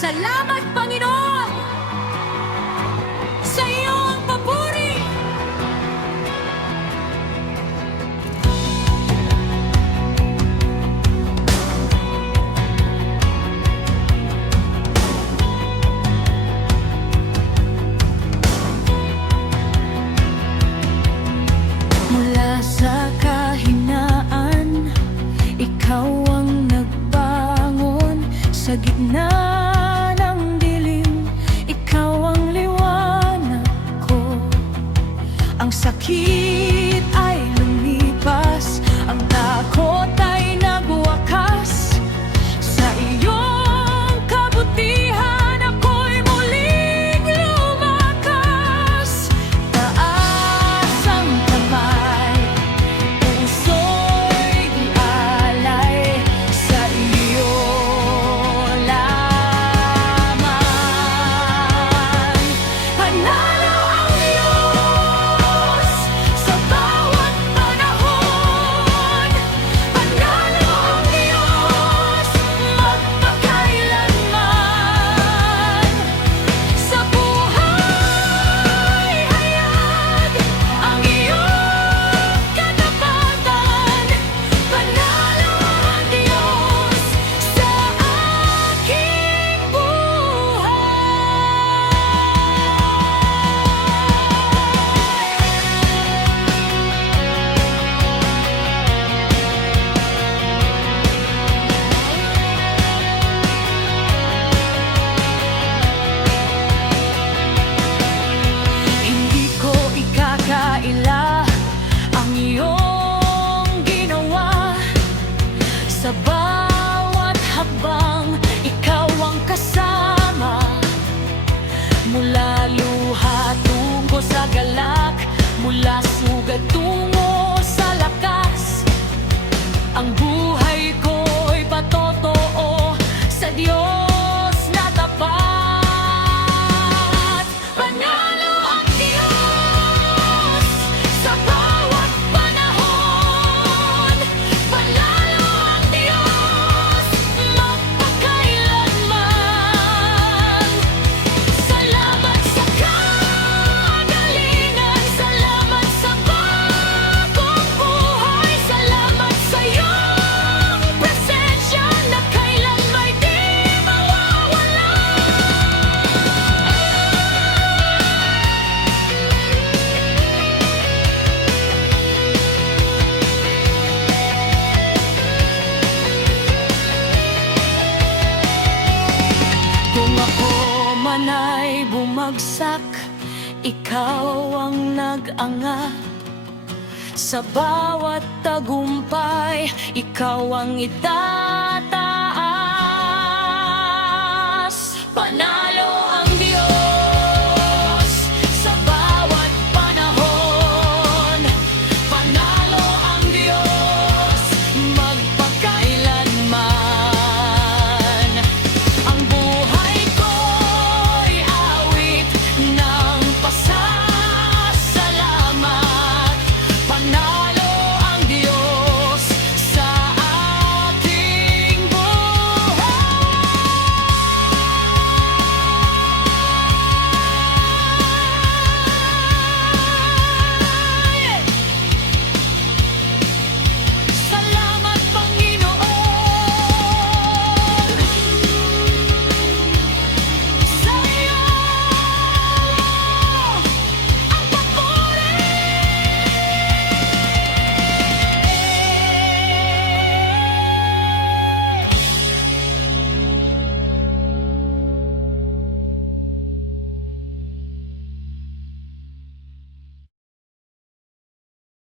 Salamat, Panginoon, sa iyong papuri. Mula sa kahinaan, ikaw ang nagbangon sa gitna ng dilim. Ikaw ang liwanag ko. Ang sakit ay lumipas, ang takot ay nagwakas. Sa iyong kabutihan ako'y muling lumakas. Taas ang kamay, puso'y ialay sa iyo lamang. Panalo ang Diyos sa bawat panahon. Panalo ang Diyos magpakailanman. Sa buhay hayag ang iyong katapatan. Panalo ang Diyos sa aking buhay. Hindi ko ikakaila ang iyong ginawa. Sa bawat hakbang, ikaw ang kasama. Mula luha tungo sa galak, mula sugat tungo sa lakas. Ang buhay ko'y patotoo sa Diyos na tapat. Panalo ang Diyos sa bawat panahon. Panalo ang Diyos magpakailanman. Salamat sa kagalingan, salamat sa bagong buhay, salamat sa iyong presensya na kailan may di mawawala. Kung ako man ay bumagsak, ikaw ang nag-anga. Sa bawat tagumpay, ikaw ang itataas. Panalo